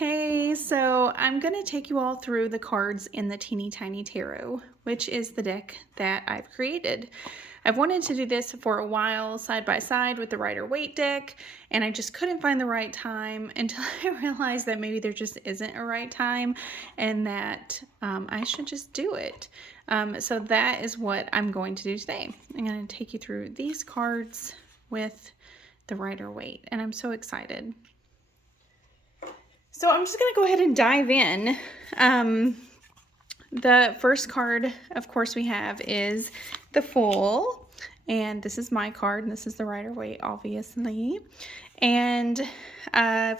Hey, so I'm going to take you all through the cards in the Teeny Tiny Tarot, which is the deck that I've created. I've wanted to do this for a while side by side with the Rider Waite deck, and I just couldn't find the right time until I realized that maybe there just isn't a right time and that I should just do it. So that is what I'm going to do today. I'm going to take you through these cards with the Rider Waite, and I'm so excited. So I'm just going to go ahead and dive in. The first card, of course, we have is the Fool. And this is my card, and this is the Rider Waite, obviously. And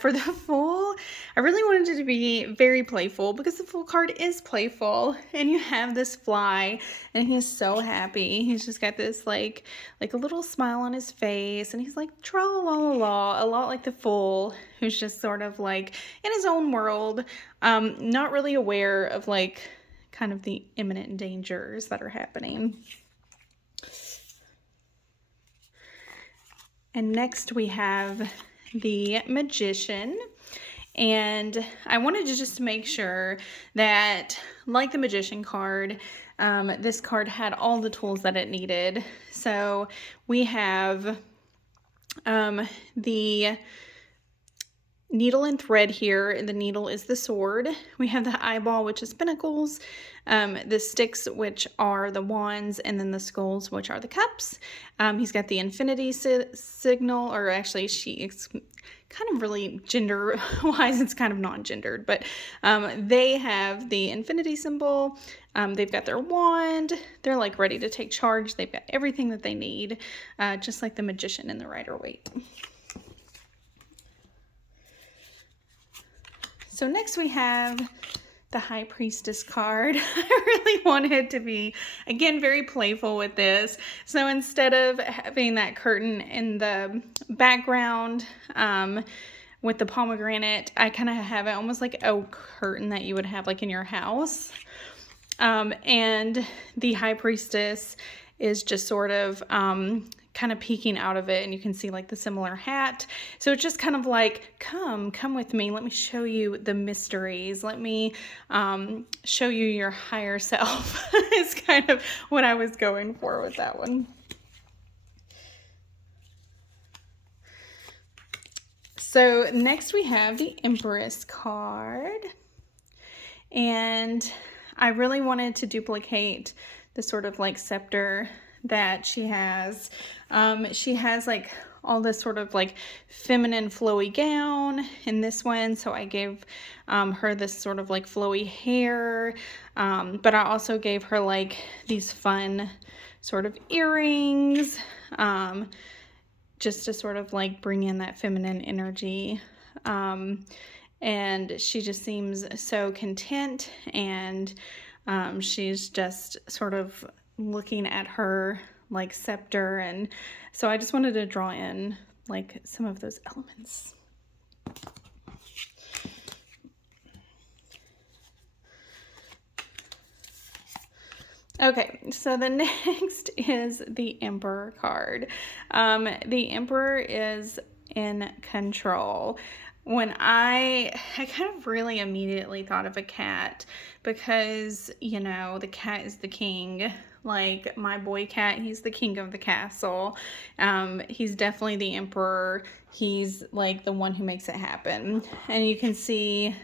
for the Fool, I really wanted it to be very playful because the Fool card is playful. And you have this fly, and he's so happy. He's just got this like a little smile on his face, and he's like tra-la-la-la-la, a lot like the Fool, who's just sort of like in his own world, not really aware of like kind of the imminent dangers that are happening. And next we have the Magician, and I wanted to just make sure that, like the Magician card, this card had all the tools that it needed. So we have the needle and thread here. The needle is the sword. We have the eyeball, which is pentacles, the sticks, which are the wands, and then the skulls, which are the cups. He's got the infinity signal, or actually it's kind of really gender-wise, it's kind of non-gendered, but they have the infinity symbol. They've got their wand. They're like ready to take charge. They've got everything that they need, just like the Magician and the Rider Waite. So next we have the High Priestess card. I really wanted to be, again, very playful with this. So instead of having that curtain in the background with the pomegranate, I kind of have it almost like a curtain that you would have like in your house. And the High Priestess is just sort of kind of peeking out of it, and you can see like the similar hat. So it's just kind of like, come with me. Let me show you the mysteries. Let me show you your higher self. Is kind of what I was going for with that one. So next we have the Empress card, and I really wanted to duplicate the sort of like scepter that she has. She has like all this sort of like feminine flowy gown in this one, so I gave her this sort of like flowy hair, but I also gave her like these fun sort of earrings, just to sort of like bring in that feminine energy. And she just seems so content, and she's just sort of looking at her like scepter, and so I just wanted to draw in like some of those elements. Okay, so the next is the Emperor card. The Emperor is in control. When I kind of really immediately thought of a cat because, you know, the cat is the king. Like my boy cat, he's the king of the castle. He's definitely the emperor. He's like the one who makes it happen. And you can see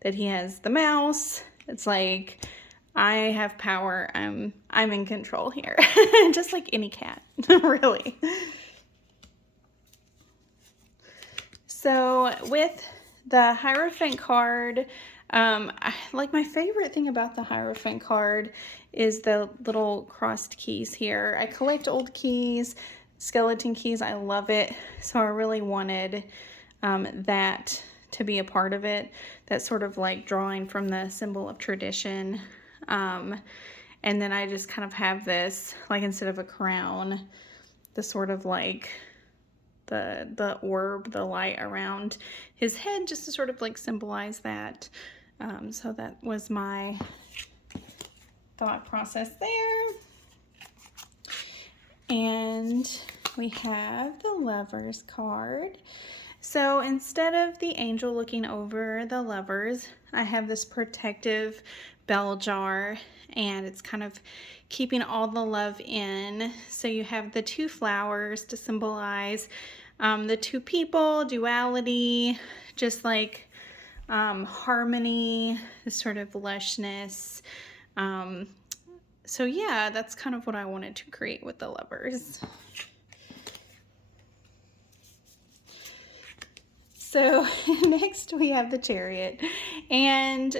that he has the mouse. It's like, I have power. I'm in control here. Just like any cat, really. So with the Hierophant card, like my favorite thing about the Hierophant card is the little crossed keys here. I collect old keys, skeleton keys. I love it. So I really wanted that to be a part of it. That sort of like drawing from the symbol of tradition. And then I just kind of have this, like instead of a crown, the sort of like the orb, the light around his head, just to sort of like symbolize that. So that was my thought process there. And we have the Lovers card. So instead of the angel looking over the lovers, I have this protective bell jar, and it's kind of keeping all the love in. So you have the two flowers to symbolize the two people, duality, just like harmony, this sort of lushness. So yeah, that's kind of what I wanted to create with the lovers. So next we have the Chariot, and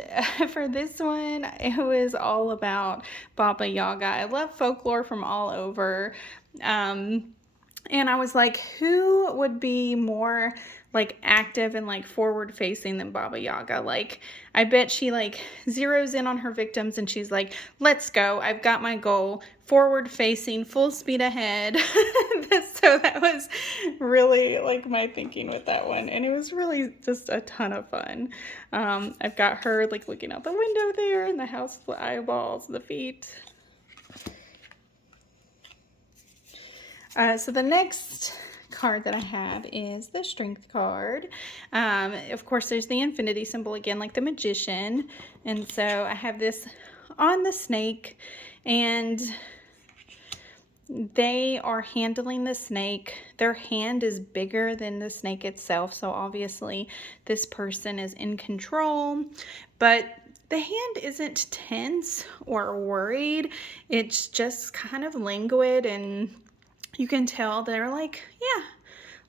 for this one it was all about Baba Yaga. I love folklore from all over, and I was like, who would be more like active and like forward facing than Baba Yaga? Like, I bet she like zeroes in on her victims and she's like, let's go, I've got my goal, forward facing, full speed ahead. So that was really like my thinking with that one, and it was really just a ton of fun. I've got her like looking out the window there, and the house with the eyeballs, the feet. So the next card that I have is the Strength card. Of course, there's the infinity symbol again, like the Magician. And so I have this on the snake, and they are handling the snake. Their hand is bigger than the snake itself, so obviously this person is in control, but the hand isn't tense or worried. It's just kind of languid, and you can tell they're like, yeah,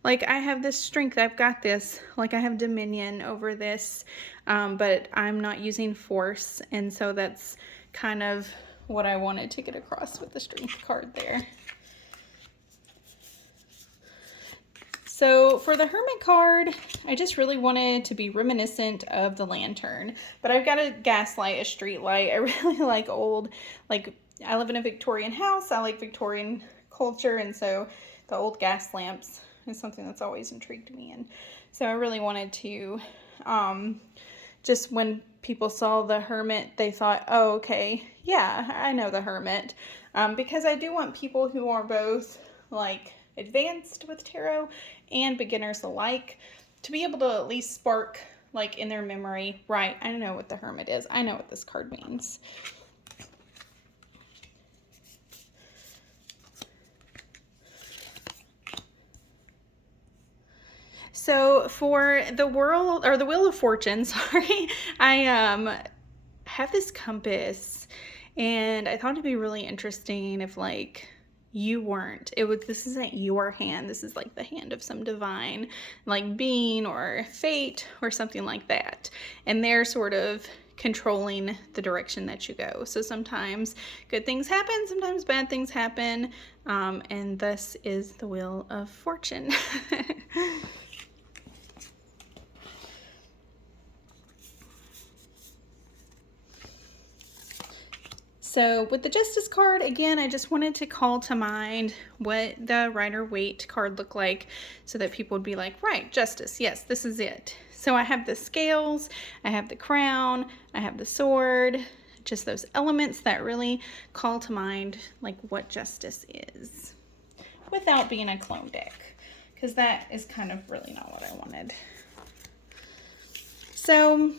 like I have this strength, I've got this, like I have dominion over this, but I'm not using force. And so that's kind of what I wanted to get across with the Strength card there. So for the Hermit card, I just really wanted to be reminiscent of the lantern, but I've got a gaslight, a street light. I really like old, like I live in a Victorian house. I like Victorian culture, and so the old gas lamps is something that's always intrigued me. And so I really wanted to, just when people saw the Hermit, they thought, oh, okay, yeah, I know the Hermit, because I do want people who are both like advanced with tarot and beginners alike to be able to at least spark like in their memory, right, I know what the Hermit is, I know what this card means. So for the world, or the Wheel of Fortune, sorry, I have this compass, and I thought it'd be really interesting if like you weren't, this isn't your hand, this is like the hand of some divine like being or fate or something like that, and they're sort of controlling the direction that you go. So sometimes good things happen, sometimes bad things happen, and this is the Wheel of Fortune. So with the Justice card, again, I just wanted to call to mind what the Rider Waite card looked like so that people would be like, right, Justice, yes, this is it. So I have the scales, I have the crown, I have the sword, just those elements that really call to mind like what Justice is without being a clone deck, because that is kind of really not what I wanted. So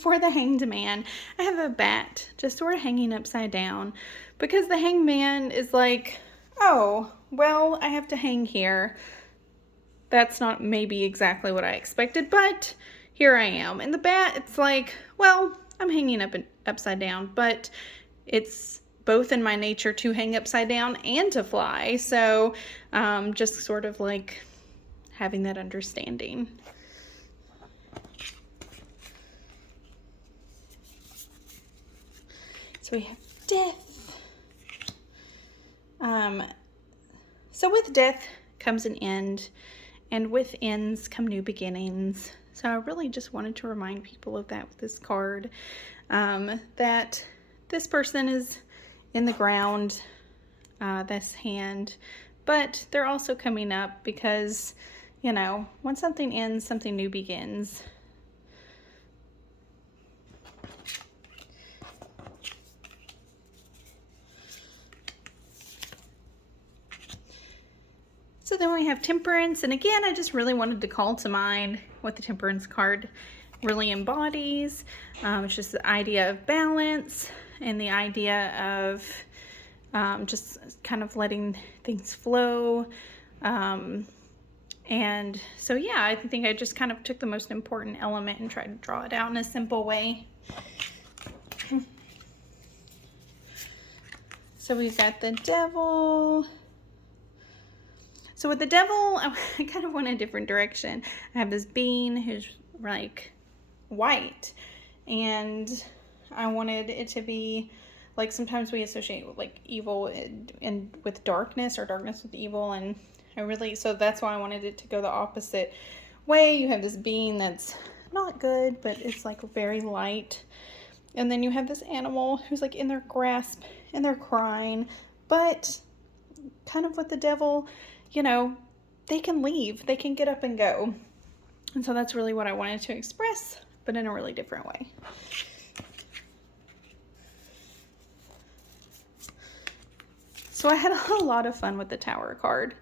for the Hanged Man, I have a bat just sort of hanging upside down, because the Hanged Man is like, oh, well, I have to hang here. That's not maybe exactly what I expected, but here I am. And the bat, it's like, well, I'm hanging upside down, but it's both in my nature to hang upside down and to fly. So just sort of like having that understanding. So we have death. So with death comes an end, and with ends come new beginnings. So I really just wanted to remind people of that with this card, that this person is in the ground, this hand, but they're also coming up because, you know, when something ends, something new begins. So then we have Temperance, and again, I just really wanted to call to mind what the Temperance card really embodies. It's just the idea of balance and the idea of just kind of letting things flow. And so yeah, I think I just kind of took the most important element and tried to draw it out in a simple way. So we've got the Devil. So with the Devil, I kind of went a different direction. I have this being who's like white, and I wanted it to be like, sometimes we associate like evil and with darkness, or darkness with evil, and so that's why I wanted it to go the opposite way. You have this being that's not good, but it's like very light, and then you have this animal who's like in their grasp and they're crying, but kind of with the Devil, you know, they can leave, they can get up and go. And so that's really what I wanted to express, but in a really different way. So I had a lot of fun with the Tower card.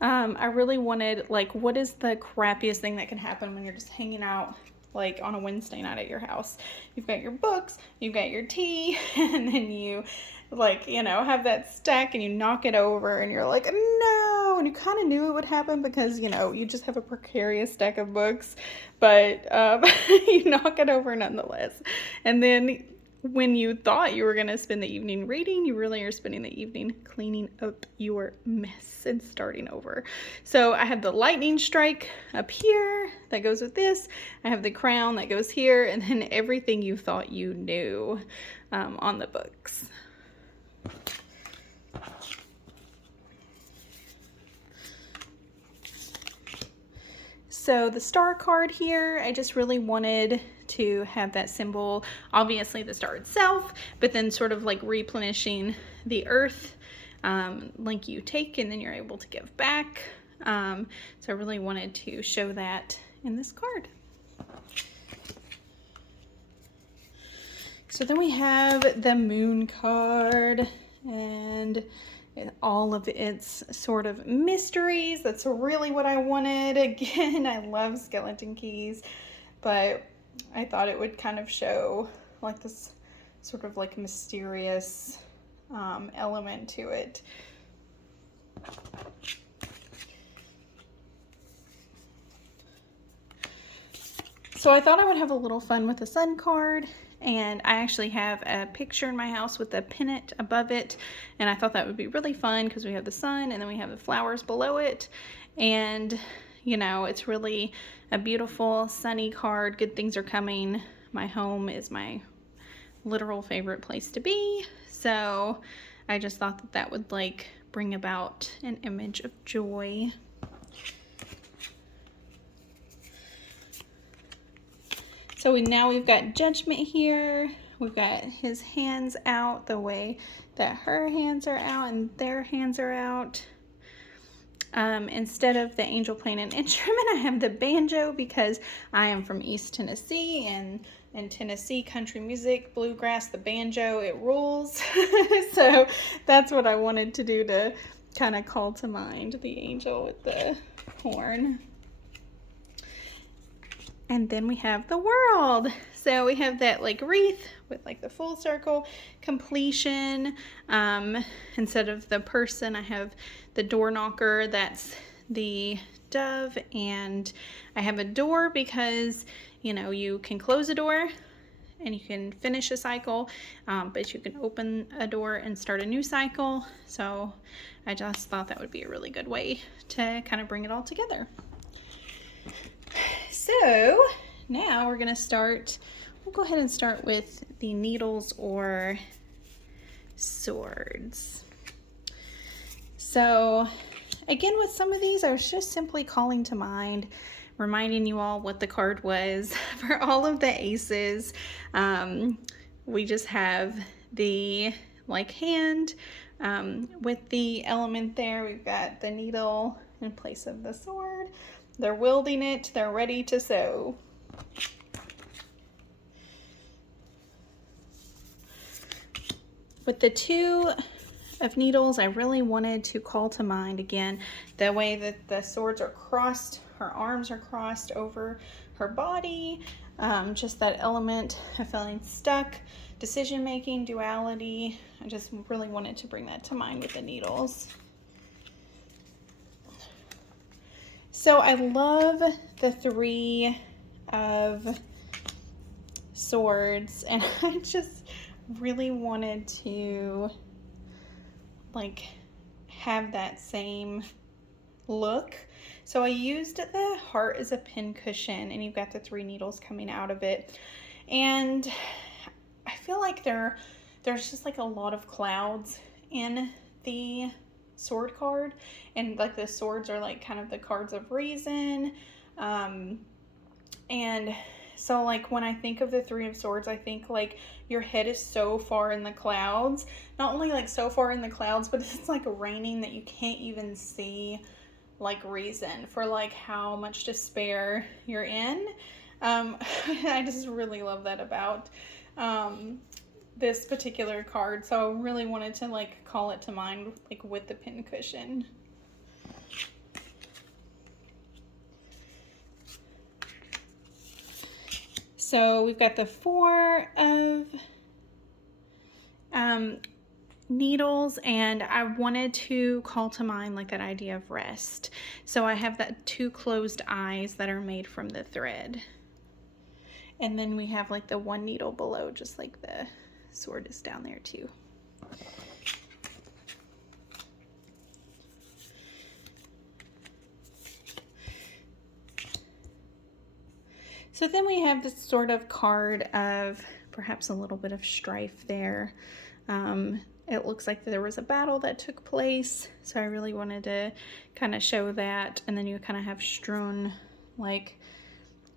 I really wanted, like, what is the crappiest thing that can happen when you're just hanging out, like, on a Wednesday night at your house? You've got your books, you've got your tea, and then you, like, you know, have that stack and you knock it over and you're like, no, and you kind of knew it would happen because, you know, you just have a precarious stack of books, but you knock it over nonetheless. And then when you thought you were going to spend the evening reading, you really are spending the evening cleaning up your mess and starting over. So I have the lightning strike up here that goes with this. I have the crown that goes here, and then everything you thought you knew on the books. So the star card here, I just really wanted to have that symbol, obviously the star itself, but then sort of like replenishing the earth, like you take and then you're able to give back. So I really wanted to show that in this card. So then we have the Moon card, and all of its sort of mysteries. That's really what I wanted. Again, I love skeleton keys, but I thought it would kind of show like this sort of like mysterious element to it. So I thought I would have a little fun with the Sun card, and I actually have a picture in my house with a pennant above it, and I thought that would be really fun because we have the sun and then we have the flowers below it, and you know, it's really a beautiful sunny card. Good things are coming. My home is my literal favorite place to be, so I just thought that that would like bring about an image of joy. So now we've got Judgment here. We've got his hands out the way that her hands are out and their hands are out. Instead of the angel playing an instrument, I have the banjo because I am from East Tennessee, and in Tennessee country music, bluegrass, the banjo, it rules. So that's what I wanted to do to kind of call to mind the angel with the horn. And then we have the world. So we have that like wreath with like the full circle completion. Instead of the person, I have the door knocker. That's the dove. And I have a door because, you know, you can close a door and you can finish a cycle, but you can open a door and start a new cycle. So I just thought that would be a really good way to kind of bring it all together. So now we're going to start, we'll go ahead and start with the needles or swords. So again, with some of these, I was just simply calling to mind, reminding you all what the card was. For all of the aces, we just have the like hand with the element there. We've got the needle in place of the sword. They're wielding it, they're ready to sew. With the two of needles, I really wanted to call to mind again the way that the swords are crossed, her arms are crossed over her body, just that element of feeling stuck, decision making, duality. I just really wanted to bring that to mind with the needles. So I love the 3 of Swords, and I just really wanted to like have that same look. So I used the heart as a pin cushion, and you've got the 3 needles coming out of it. And I feel like there's just like a lot of clouds in the sword card, and like the swords are like kind of the cards of reason. And so like when I think of the 3 of Swords, I think like your head is so far in the clouds. Not only like so far in the clouds, but it's like raining that you can't even see like reason for like how much despair you're in. I just really love that about this particular card. So I really wanted to like call it to mind like with the pin cushion. So we've got the 4 of needles, and I wanted to call to mind like that idea of rest. So I have that 2 closed eyes that are made from the thread. And then we have like the 1 needle below, just like the sword is down there too. So then we have this sort of card of perhaps a little bit of strife there. It looks like there was a battle that took place, so I really wanted to kind of show that. And then you kind of have strewn like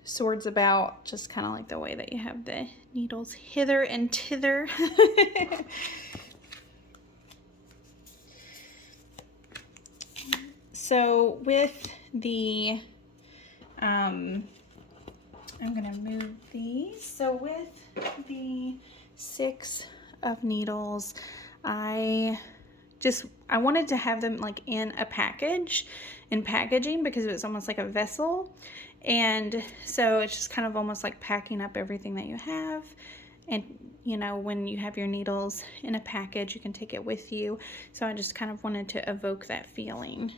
swords about, just kind of like the way that you have the needles hither and thither. So with the I'm gonna move these. So with the 6 of needles, I wanted to have them like in a packaging, because it was almost like a vessel. And so it's just kind of almost like packing up everything that you have. And you know, when you have your needles in a package, you can take it with you. So I just kind of wanted to evoke that feeling.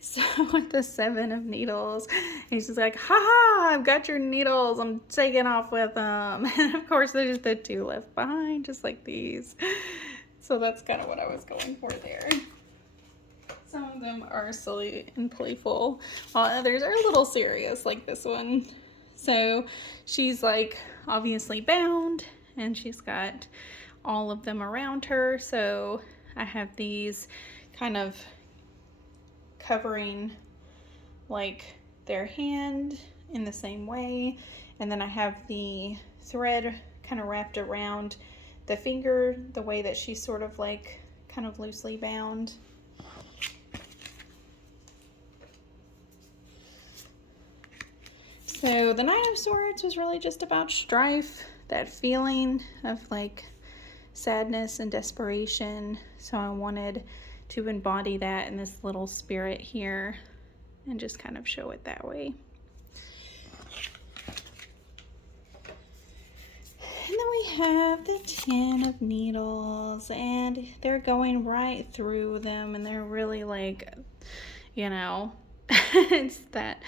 So with the 7 of needles, he's just like, ha, I've got your needles, I'm taking off with them. And of course there's the 2 left behind, just like these. So that's kind of what I was going for there. Some of them are silly and playful, while others are a little serious, like this one. So she's like obviously bound, and she's got all of them around her. So I have these kind of covering like their hand in the same way, and then I have the thread kind of wrapped around the finger, the way that she's sort of like kind of loosely bound. So the 9 of Swords was really just about strife, that feeling of like sadness and desperation. So I wanted to embody that in this little spirit here and just kind of show it that way. And then we have the 10 of needles, and they're going right through them, and they're really like, you know, it's that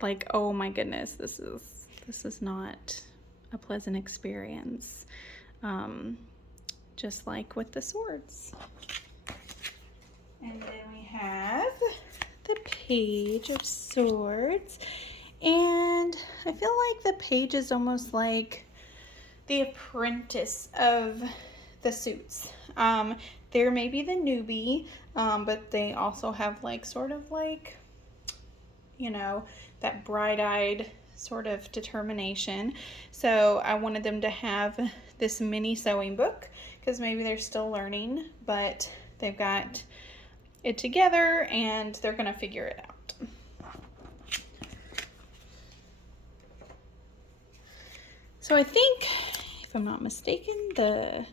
like, oh my goodness, this is not a pleasant experience. Just like with the swords. And then we have the Page of Swords, and I feel like the page is almost like the apprentice of the suits. They're maybe the newbie, but they also have like sort of like, you know, that bright-eyed sort of determination. So I wanted them to have this mini sewing book, because maybe they're still learning, but they've got it together and they're gonna figure it out. So I think, if I'm not mistaken, the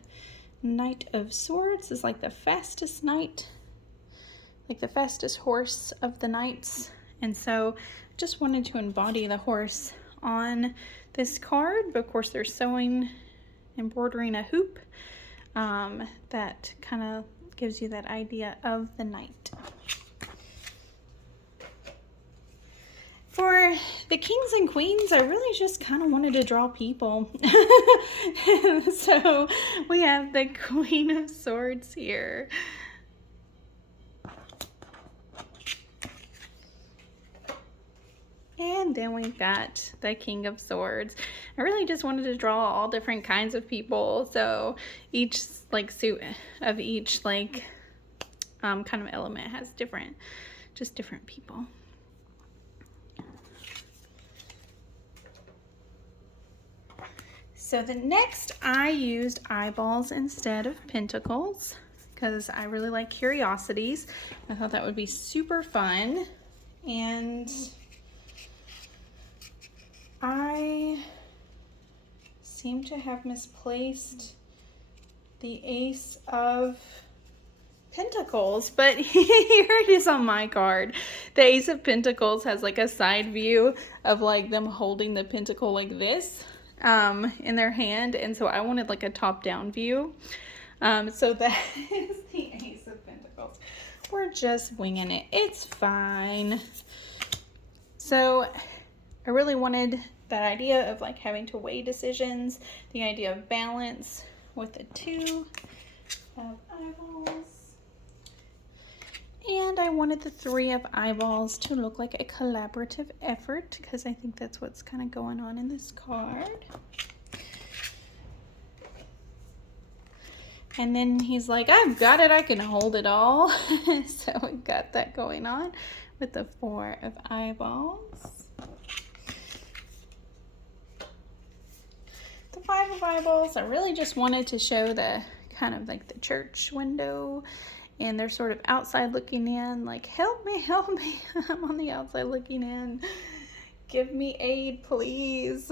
Knight of Swords is like the fastest knight, like the fastest horse of the knights. And so I just wanted to embody the horse on this card, but of course there's sewing, embroidering a hoop that kind of gives you that idea of the knight. For the kings and queens, I really just kind of wanted to draw people. So we have the Queen of Swords here. And then we've got the King of Swords. I really just wanted to draw all different kinds of people. So each like suit of each like kind of element has different people. So the next, I used eyeballs instead of pentacles because I really like curiosities. I thought that would be super fun. And I seem to have misplaced the Ace of Pentacles, but here it is on my card. The Ace of Pentacles has like a side view of like them holding the pentacle like this in their hand, and so I wanted like a top-down view. So that is the Ace of Pentacles. We're just winging it. It's fine. So I really wanted that idea of like having to weigh decisions, the idea of balance with the 2 of eyeballs. And I wanted the 3 of eyeballs to look like a collaborative effort because I think that's what's kind of going on in this card. And then he's like, I've got it, I can hold it all. So we got that going on with the 4 of eyeballs. The 5 of eyeballs, I really just wanted to show the kind of like the church window, and they're sort of outside looking in, like, help me, I'm on the outside looking in. Give me aid, please.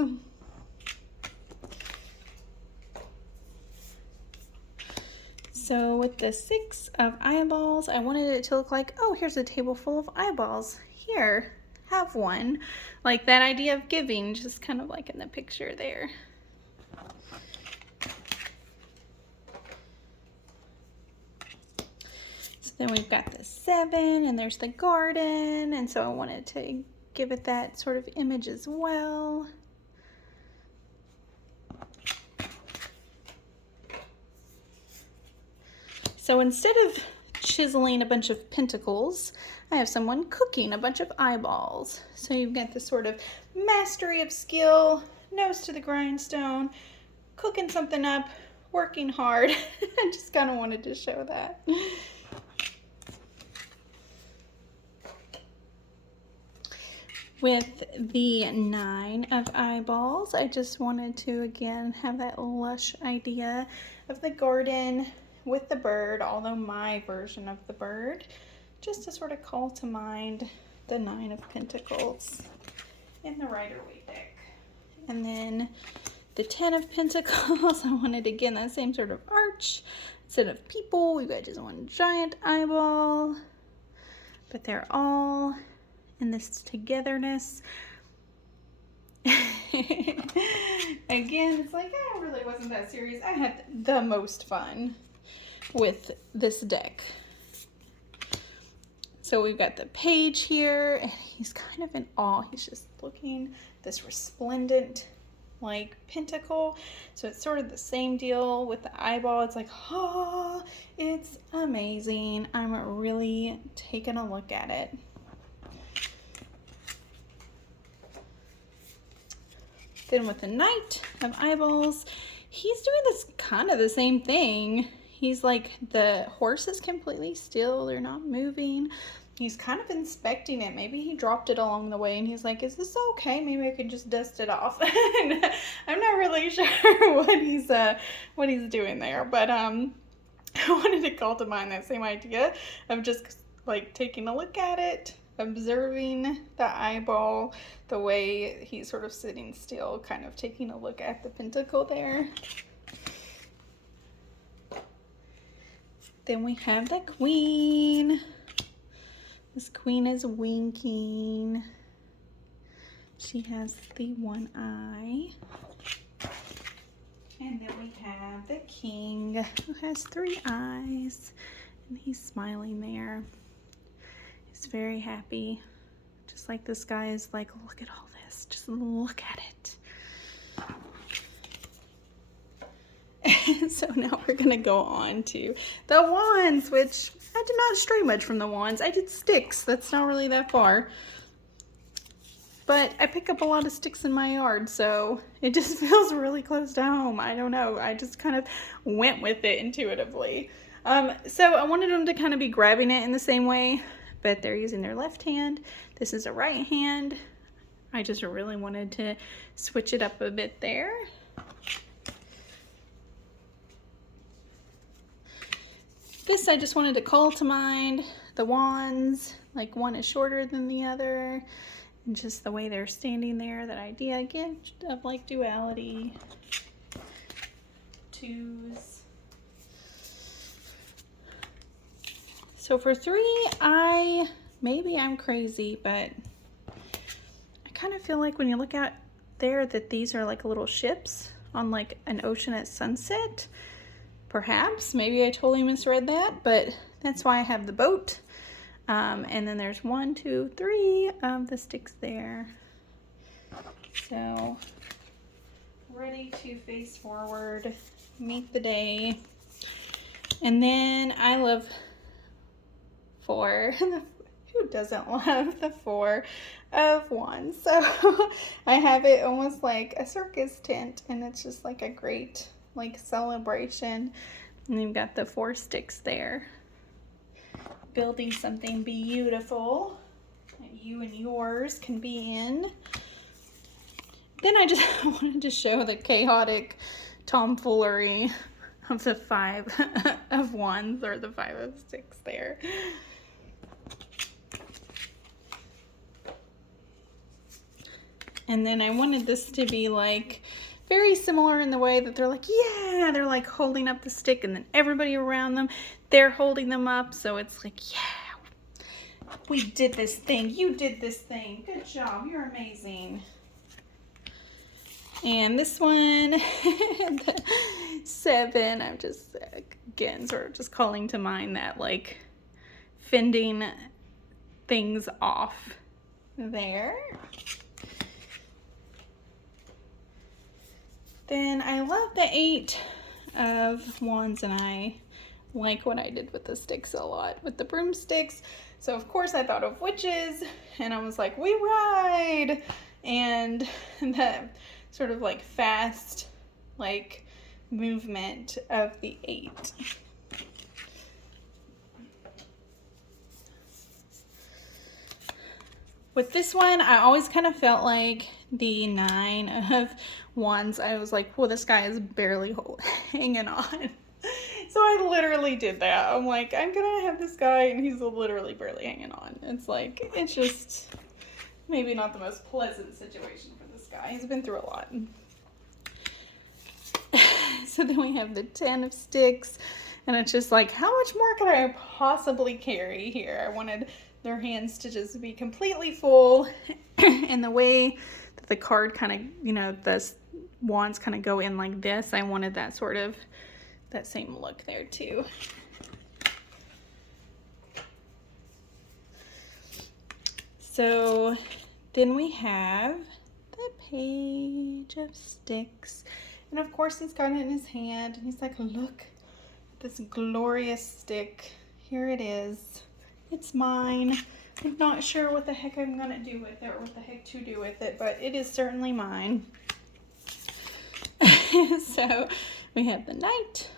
So with the 6 of eyeballs, I wanted it to look like, oh, here's a table full of eyeballs. Here, have one. Like that idea of giving, just kind of like in the picture there. Then we've got the 7, and there's the garden, and so I wanted to give it that sort of image as well. So instead of chiseling a bunch of pentacles, I have someone cooking a bunch of eyeballs. So you've got this sort of mastery of skill, nose to the grindstone, cooking something up, working hard. I just kind of wanted to show that. With the 9 of eyeballs, I just wanted to, again, have that lush idea of the garden with the bird, although my version of the bird, just to sort of call to mind the 9 of Pentacles in the Rider Waite deck. And then the 10 of Pentacles, I wanted, again, that same sort of arch. Instead of people, we've got just one giant eyeball, but they're all in this togetherness. Again, it's like, I really wasn't that serious. I had the most fun with this deck. So we've got the page here, and he's kind of in awe. He's just looking this resplendent like pentacle. So it's sort of the same deal with the eyeball. It's like, oh, it's amazing. I'm really taking a look at it. Then with the Knight of Eyeballs, he's doing this kind of the same thing. He's like, the horse is completely still. They're not moving. He's kind of inspecting it. Maybe he dropped it along the way and he's like, is this okay? Maybe I could just dust it off. I'm not really sure what he's doing there, but I wanted to call to mind that same idea of just like taking a look at it, observing the eyeball, the way he's sort of sitting still, kind of taking a look at the pentacle there. Then we have the queen. This queen is winking. She has the one eye. And then we have the king, who has 3 eyes, and he's smiling there. He's very happy. Just like this guy is like, look at all this, just look at it. So now we're gonna go on to the wands, which I did not stray much from the wands. I did sticks, that's not really that far. But I pick up a lot of sticks in my yard, so it just feels really close to home. I don't know, I just kind of went with it intuitively. So I wanted them to kind of be grabbing it in the same way, but they're using their left hand. This is a right hand. I just really wanted to switch it up a bit there. This I just wanted to call to mind the wands, like one is shorter than the other, and just the way they're standing there, that idea again of like duality, 2s. So for 3, maybe I'm crazy, but I kind of feel like when you look out there that these are like little ships on like an ocean at sunset. Perhaps, maybe I totally misread that, but that's why I have the boat. And then there's 1, 2, 3 of the sticks there. So, ready to face forward, meet the day. And then I love 4. Who doesn't love the 4 of Wands? So I have it almost like a circus tent, and it's just like a great like celebration. And you've got the 4 sticks there, building something beautiful that you and yours can be in. Then I just wanted to show the chaotic tomfoolery of the 5 of Wands, or the 5 of Sticks there. And then I wanted this to be like very similar in the way that they're like, yeah, they're like holding up the stick, and then everybody around them, they're holding them up. So it's like, yeah, we did this thing. You did this thing. Good job. You're amazing. And this one, the 7, I'm just, again, sort of just calling to mind that like fending things off there. Then I love the 8 of Wands, and I like what I did with the sticks a lot, with the broomsticks. So of course I thought of witches, and I was like, we ride! And the sort of like fast, like movement of the 8. With this one, I always kind of felt like the 9 of Wands. I was like, well, this guy is barely hanging on. So I literally did that. I'm like, I'm gonna have this guy and he's literally barely hanging on. It's like, it's just maybe not the most pleasant situation for this guy. He's been through a lot. So then we have the 10 of Sticks, and it's just like, how much more could I possibly carry here? I wanted their hands to just be completely full, and the way that the card kind of, you know, the wands kind of go in like this, I wanted that sort of, that same look there too. So then we have the Page of Sticks, and of course he's got it in his hand, and he's like, look, this glorious stick, here it is. It's mine. I'm not sure what the heck I'm gonna do with it, or what the heck to do with it, but it is certainly mine. So we have the Knight,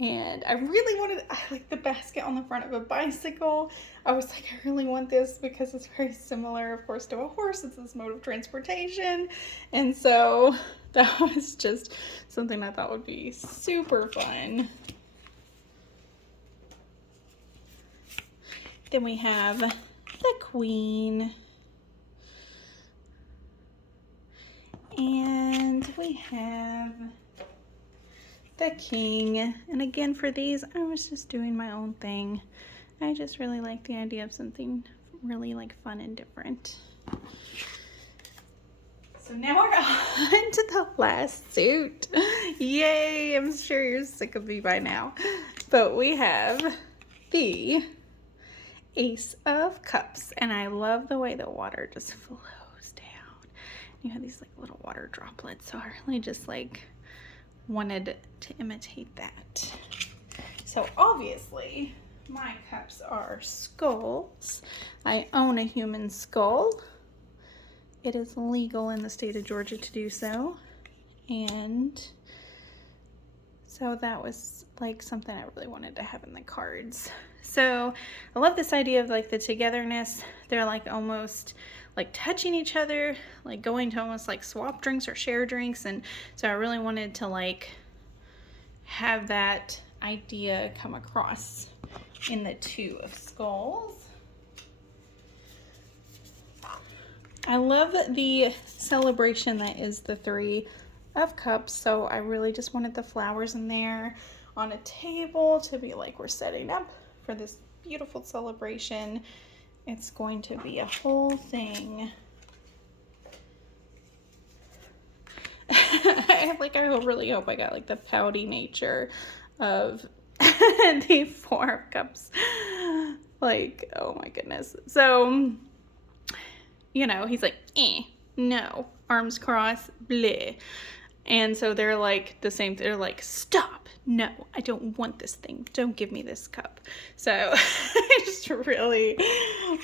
and I really wanted, I like the basket on the front of a bicycle. I was like, I really want this because it's very similar, of course, to a horse. It's this mode of transportation, and so that was just something I thought would be super fun. Then we have the Queen. And we have the King. And again, for these, I was just doing my own thing. I just really like the idea of something really like fun and different. So now we're on to the last suit. Yay! I'm sure you're sick of me by now. But we have the Ace of Cups. And I love the way the water just flows down. You have these like little water droplets. So I really just like wanted to imitate that. So obviously my cups are skulls. I own a human skull. It is legal in the state of Georgia to do so. And so that was like something I really wanted to have in the cards. So I love this idea of like the togetherness. They're like almost like touching each other, like going to almost like swap drinks or share drinks. And so I really wanted to like have that idea come across in the Two of Skulls. I love the celebration that is the Three of Cups, so I really just wanted the flowers in there on a table to be like we're setting up for this beautiful celebration. It's going to be a whole thing. I really hope I got like the pouty nature of the Four of Cups. Like, oh my goodness. So you know, he's like, no, arms crossed, bleh. And so they're like the same, they're like, stop, no, I don't want this thing, don't give me this cup. So it's really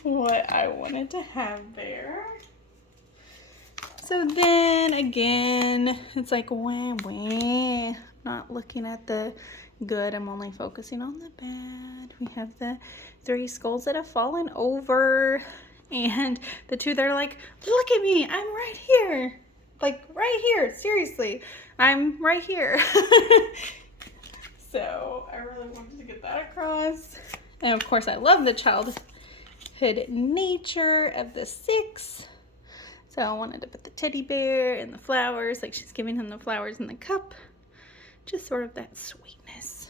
what I wanted to have there. So then again, it's like, wah, wah. Not looking at the good, I'm only focusing on the bad. We have the three skulls that have fallen over. And the two that are like, look at me, I'm right here. Like, right here, seriously, I'm right here. So I really wanted to get that across. And of course, I love the childhood nature of the six. So I wanted to put the teddy bear and the flowers, like she's giving him the flowers in the cup. Just sort of that sweetness.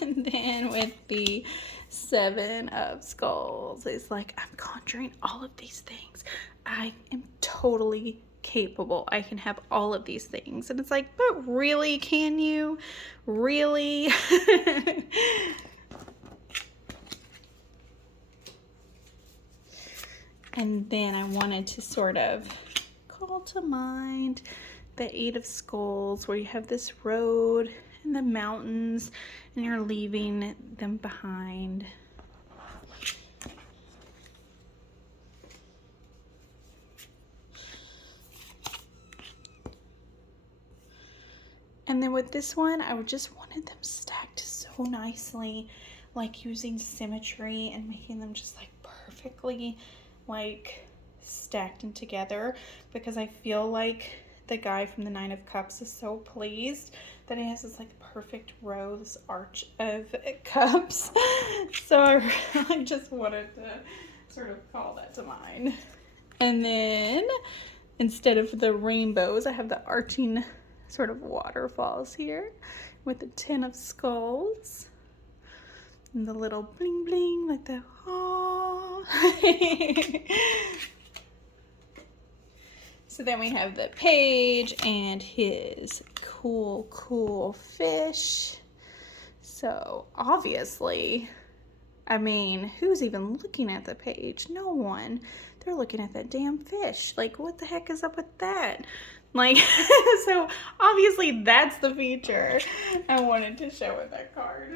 And then with the Seven of Skulls, it's like, I'm conjuring all of these things. I am totally capable. I can have all of these things. And it's like, but really, can you? Really? And then I wanted to sort of call to mind the Eight of Skulls, where you have this road and the mountains and you're leaving them behind. And then with this one, I just wanted them stacked so nicely, like using symmetry and making them just like perfectly like stacked and together, because I feel like the guy from the Nine of Cups is so pleased that he has this like perfect row, this arch of cups. So I really just wanted to sort of call that to mind. And then instead of the rainbows, I have the arching sort of waterfalls here with the Ten of Skulls and the little bling bling, like the aww. So then we have the page and his cool fish. So obviously, I mean, who's even looking at the page? No one. They're looking at that damn fish. Like, what the heck is up with that? Like, so obviously that's the feature I wanted to show with that card.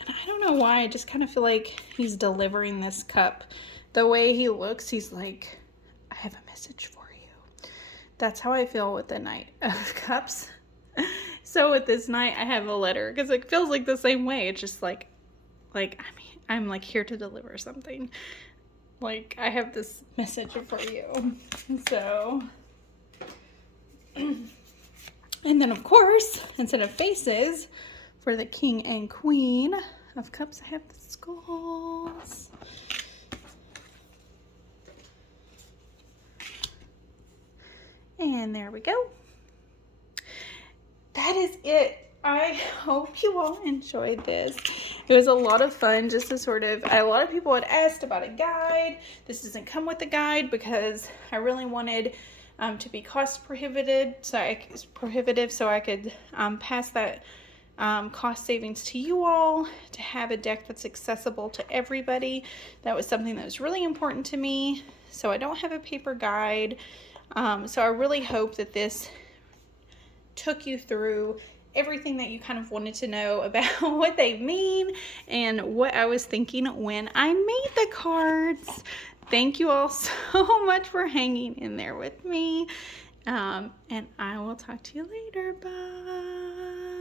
And I don't know why, I just kind of feel like he's delivering this cup. The way he looks, he's like, I have a message for you. That's how I feel with the Knight of Cups. So with this Knight, I have a letter, because it feels like the same way. It's just like I'm like here to deliver something. Like, I have this message for you. So And then, of course, instead of faces, for the King and Queen of Cups, I have the skulls. And there we go. That is it. I hope you all enjoyed this. It was a lot of fun just to sort of, a lot of people had asked about a guide. This doesn't come with a guide because I really wanted to be cost prohibitive, so I could pass that cost savings to you all, to have a deck that's accessible to everybody. That was something that was really important to me. So I don't have a paper guide. So I really hope that this took you through everything that you kind of wanted to know about what they mean and what I was thinking when I made the cards. Thank you all so much for hanging in there with me. And I will talk to you later. Bye.